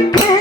Yeah.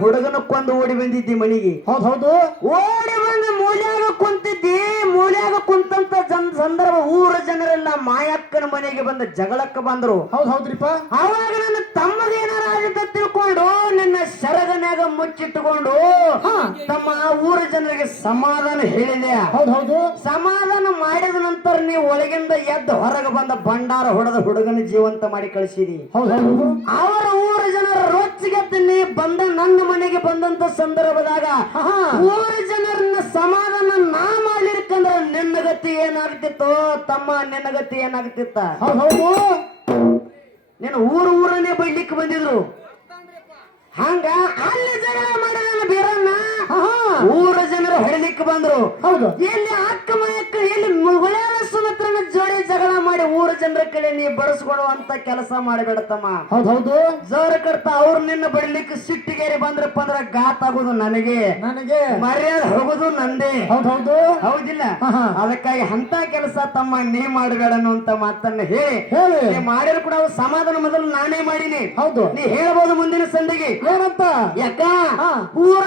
ಹುಡುಗನ ಕೊಂದು ಓಡಿ ಬಂದಿದ್ದಿ ಮನಿಗೆ. ಹೌದ್ ಹೌದು. ಓಡಿ ಬಂದು ಮೂಲ್ಯಾಗ ಕುಂತಿದ್ದಿ ಮೂಲ್ಯಾಗ ಕುಂತಂತ ಜನ್ ಸಂದರ್ಭ ಊರ ಜನರೆಲ್ಲ ಮಾಯಕ್ಕನ ಮನೆಗೆ ಬಂದ ಜಗಳಕ್ಕ ಬಂದ್ರು. ಹೌದ್ ಹೌದ್ರಿಪ್ಪ. ಅವಾಗ ನನ್ನ ತಮ್ಮದೇನಾರ ಅಂತ ತಿಳ್ಕೊಂಡು ನಿನ್ನ ಸೆರಗನ್ಯಾಗ ಮುಚ್ಚಿಟ್ಟುಕೊಂಡು. ತಮ್ಮ ಊರ ಜನರಿಗೆ ಸಮಾಧಾನ ಹೇಳಿದೆ. ಹೌದ್ ಹೌದು. ಸಮಾಧಾನ ಮಾಡಿದ ನಂತರ ನೀವು ಒಳಗಿಂದ ಎದ್ದು ಹೊರಗೆ ಬಂದ ಭಂಡಾರ ಹೊಡೆದ ಹುಡುಗನ ಜೀವಂತ ಮಾಡಿ ಕಳಿಸಿದಿ. ಹೌದ್ ಹೌದು. ಅವರ ಊರ ಜನರ ರೋಚಿಗೆ ತಿನ್ನಿ ಬಂದ ನನ್ನ ಮನೆಗೆ ಬಂದಂತ ಸಂದರ್ಭದಾಗ ಮೂರು ಊರ ಜನರನ್ನ ಸಮಾಧಾನ ನಾ ಮಾಡ್ಲಿಕ್ಕಂದ್ರ ನಿನ್ನ ಗತಿ ಏನಾಗ್ತಿತ್ತು ತಮ್ಮ ನಿನ್ನ ಗತಿ ಏನಾಗ್ತಿತ್ತ? ಹೌದ್ ನೀನು ಊರು ಊರನ್ನೇ ಬೈಲಿಕ್ಕೆ ಬಂದಿದ್ರು. ಹಂಗ ಅಲ್ಲಿ ಜಗಳ ಮಾಡಿದ ಬೇರನ್ನ. ಊರ ಜನರು ಹೊಡಿಲಿಕ್ಕೆ ಬಂದ್ರು. ಹೌದು. ಎಲ್ಲಿ ಅಕ್ಕ ಮಯಕ್ಕ ಕಡೆ ನೀ ಬಡಿಸ್ಕೊಡುವಂತ ಕೆಲಸ ಮಾಡಬೇಡತ್ತಮ್ಮ. ಹೌದೌದು ಹೌದು. ಜೋರ ಕರ್ತ ಅವ್ರು ನಿನ್ನ ಬಡಿಲಿಕ್ಕೆ ಸಿಟ್ಟಿಗೇರಿ ಬಂದ್ರಪ್ಪ ಅಂದ್ರ ಗಾತ್ ಆಗೋದು ನನಗೆ. ನನಗೆ. ಮರ್ಯಾದೆ ಹೋಗೋದು ನಂದೇ. ಹೌದೌದು ಹೌದು. ಹೌದಿಲ್ಲ. ಅದಕ್ಕಾಗಿ ಅಂತ ಕೆಲಸ ತಮ್ಮ ನೀ ಮಾಡಬೇಡ ಅನ್ನುವಂತ ಮಾತನ್ನ ಹೇಳಿ. ಹೇಳಿ. ನೀ ಮಾಡಿದ್ರು ಕೂಡ ಅವ್ರು ಸಮಾಧಾನ ಮೊದಲು ನಾನೇ ಮಾಡೀನಿ. ಹೌದು. ನೀ ಹೇಳ್ಬೋದು ಮುಂದಿನ ಸಂದಿಗೆ. ಏನಂತ? ಯಾಕ? ಪೂರ ಊರ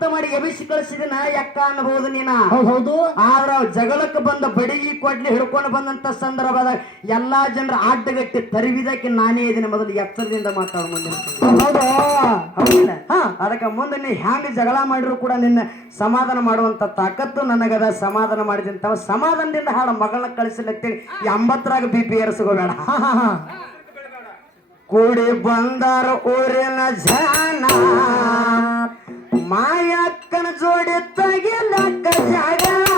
ಜೀವಂತ ಮಾಡಿ ಎಬಿಸಿ ಕಳಿಸಿದನ ಯಾಕ ಅನ್ಬಹುದು ನೀನ? ಹೌದ್ ಆದ್ರ ಜಗಳಕ್ಕೆ ಬಂದ ಬಡಿಗಿ ಕೊಡ್ಲಿ ಹಿಡ್ಕೊಂಡು ಬಂದಂತ ಸಂದರ್ಭದಾಗ ಎಲ್ಲಾ ಜನರ ಆಡ್ಡಗಟ್ಟಿ ತರಿವಿದಕ್ಕೆ ನಾನೇ ಇದೀನಿ. ಮೊದಲು ಎಚ್ಚರದಿಂದ ಮಾತಾಡ ಮುಂದೆ ಹೌದು ಹೌದಿಲ್ಲ? ಹಾ. ಅದಕ್ಕೆ ಮುಂದೆ ನೀ ಹ್ಯಾಂಗ ಜಗಳ ಮಾಡಿದ್ರು ಕೂಡ ನಿನ್ನ ಸಮಾಧಾನ ಮಾಡುವಂತ ತಾಕತ್ತು ನನಗದ. ಸಮಾಧಾನ ಮಾಡಿದಂತ ಸಮಾಧಾನದಿಂದ ಹಾಡ ಮಗಳನ್ನ ಕಳಿಸಲತ್ತೇಳಿ ಎಂಬತ್ತರಾಗ ಬಿ ಪಿ ಏರಿಸ್ಕೋಬೇಡ. ಹಾ ಹಾ ಹಾ. ಕೂಡಿ ಬಂದಾರ ಊರಿನ ಜನ. ಮಾಯಕ್ಕನ ಜೋಡಿ ತಗಿಲಕ್ಕ ಜಾಗ ಏ,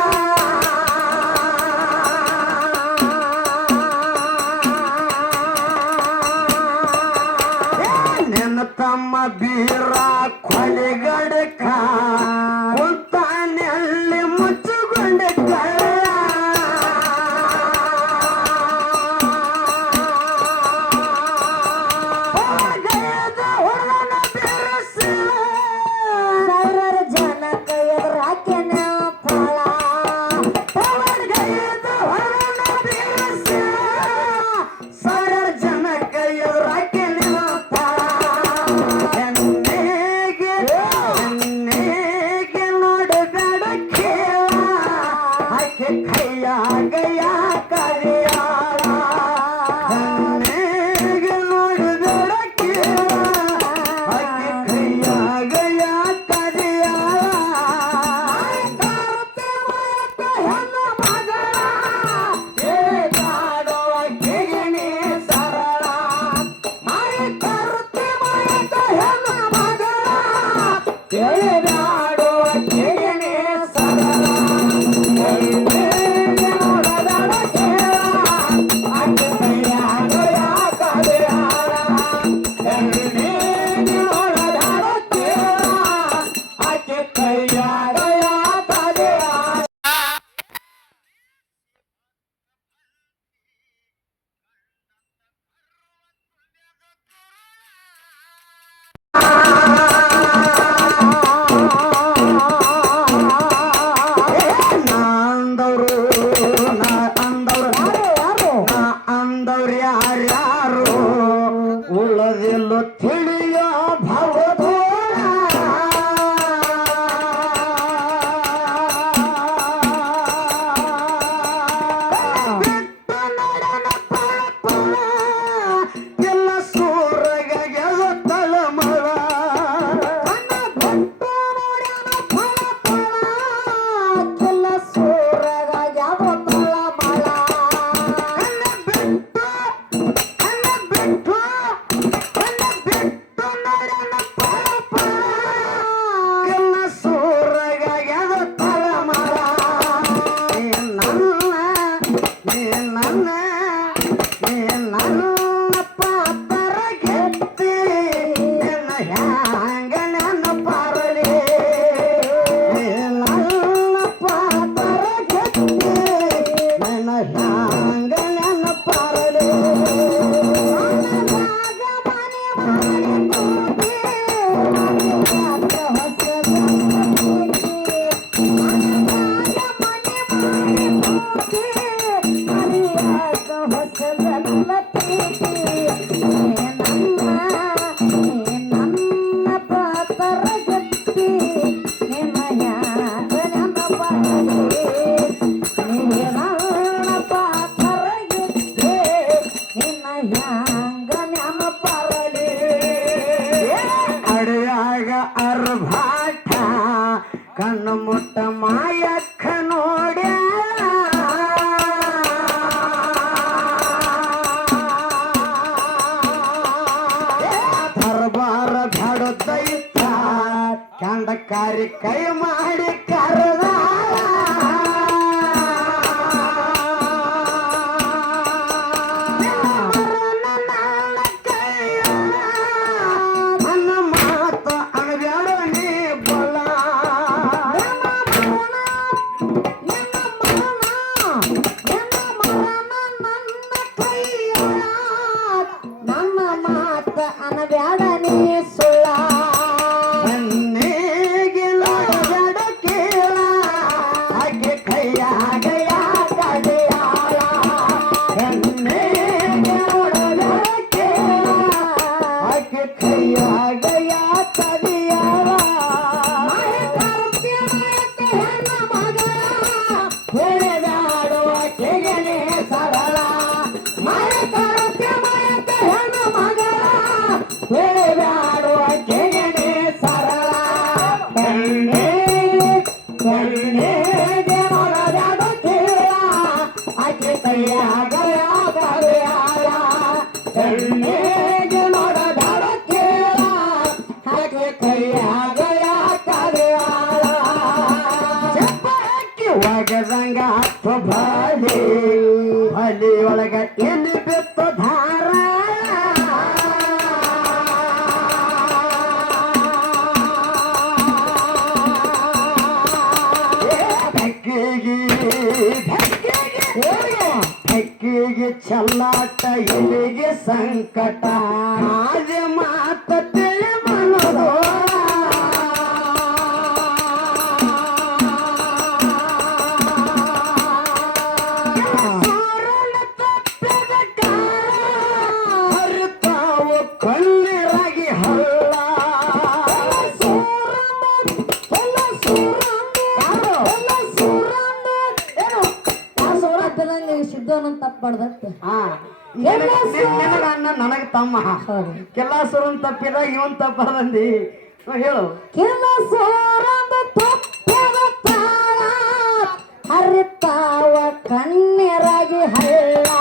Cleaning. மாறி கை மாடி ಒಳಗ ಎಲ್ಲಿ ಬಿತ್ತು ಧಾರ ಬೆಕ್ಕಿಗಿ ಬೆಕ್ಕಿಗಿ ಸಿಕ್ಕಿಗೆ ಚಲ್ಲಾಟ ಇಲ್ಲಿಗೆ ಸಂಕಟ? ಮಾತ ತಪ್ಪಬಾರ್ದತ್ತ ಹಾ. ನಿನಗ ಅಣ್ಣ ನನಗ ತಮ್ಮ. ಕೆಲಸರನ್ ತಪ್ಪಿದ ಇವನ್ ತಪ್ಪದಂದಿ. ಹೇಳು. ಕೆಲಸರಂದ ತಪ್ಪದ ತಾಳ ಹರಿತಾವ ಕಣ್ಣೀರಾಗಿ ಹಳ್ಳ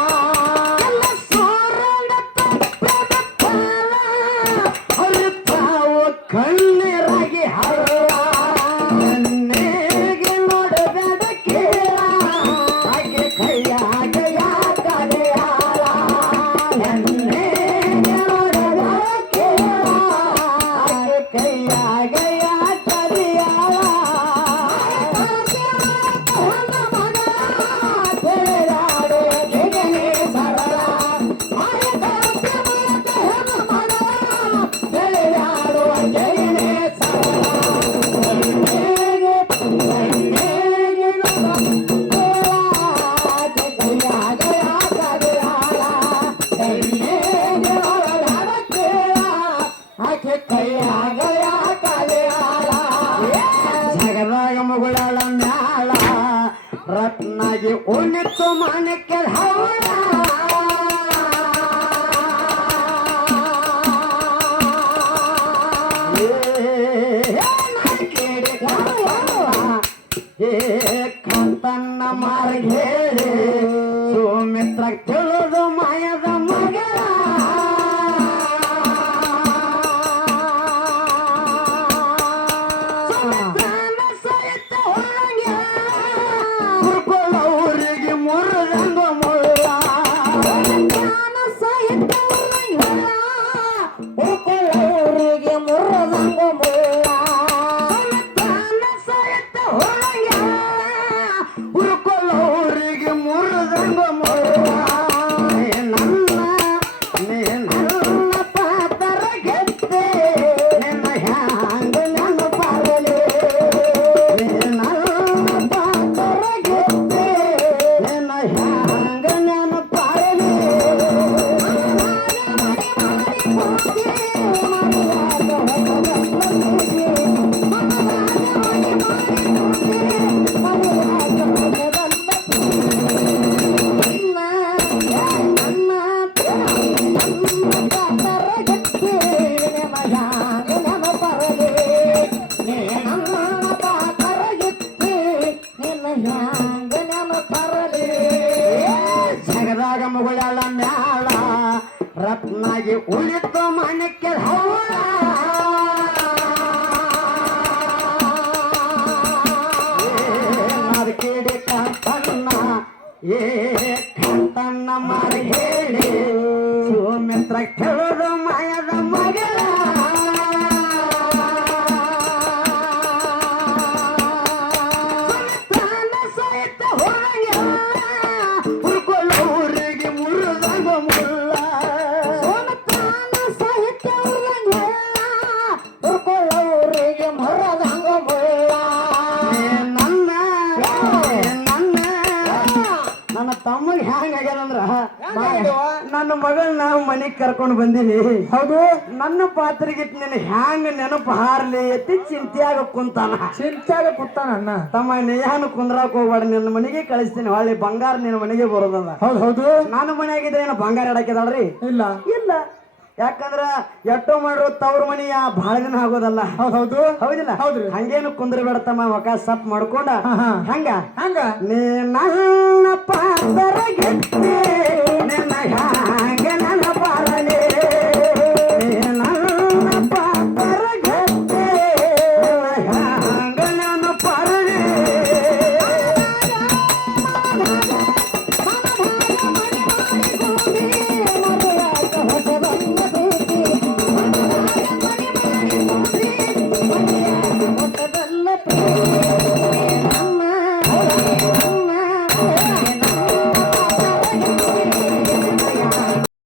ಮುಗುಳಳ ಮ್ಯಾಳ ರತ್ನಾಗಿ ಉಣಿತು ಮಾನಕ್ಕೆ ಹವಳ ಏ ಕಂತನ್ನ ಮಾರಿಗೆ ಏ ಕಂತನ್ನ ಮಾರಿ ಹೇಳಿ. ಸೋಮಿತ್ರ ಕೇಳೋದು ಮಾಯದ ಮಗಳ ಸಹಿತ ಹೊರಗೆ ಹುರ್ಕೊಳ್ಳೋ ಊರಿಗೆ ಮುರಿದಾಗ ಮುಳ್ಳ ನನ್ನ ಮಗಳನ್ನ ಮನೆಗೆ ಕರ್ಕೊಂಡು ಬಂದೀನಿ ಹೌದು. ನನ್ನ ಪಾತ್ರೆಗೆ ನಿನ್ನ ಹ್ಯಾಂಗ ನೆನಪು ಹಾರ್ಲಿ ಎತ್ತಿ ಚಿಂತೆಯಾಗ ಕುಂತಾನ. ಚಿಂತ್ಯಾಗ ಕುಂತಾನ ಅಣ್ಣ. ತಮ್ಮ ನೇಹಾನು ಕುಂದ್ರಾಕ್ ಹೋಗ್ಬೇಡ ನಿನ್ನ ಮನೆಗೆ ಕಳಿಸ್ತೀನಿ ಹೊಳ್ಳಿ ಬಂಗಾರ ನಿನ್ನ ಮನೆಗೆ ಬರೋದಲ್ಲ. ಹೌದು ಹೌದು. ನನ್ನ ಮನೆಯಾಗಿದ್ರೆ ಏನು ಬಂಗಾರ ಇಡಕಿದಾಳ್ರಿ ಇಲ್ಲ. ಇಲ್ಲ. ಯಾಕಂದ್ರ ಎಟ್ಟೋ ಮಾಡ್ರು ತವ್ರ ಆ ಬಹಳ ದಿನ ಆಗೋದಲ್ಲ. ಹೌದು ಹೌದು. ಹೌದಿಲ್ಲ? ಹೌದ್ರಿ. ಹಂಗೇನು ಕುಂದ್ರಬೇಡ ಬೇಡತಮ್ಮ ಮಕ ಸಪ್ ಮಾಡ್ಕೊಂಡ. ಹಂಗ? ಹಂಗ? ನೀ ನನ್ನ ಪಾತ್ರ Bye.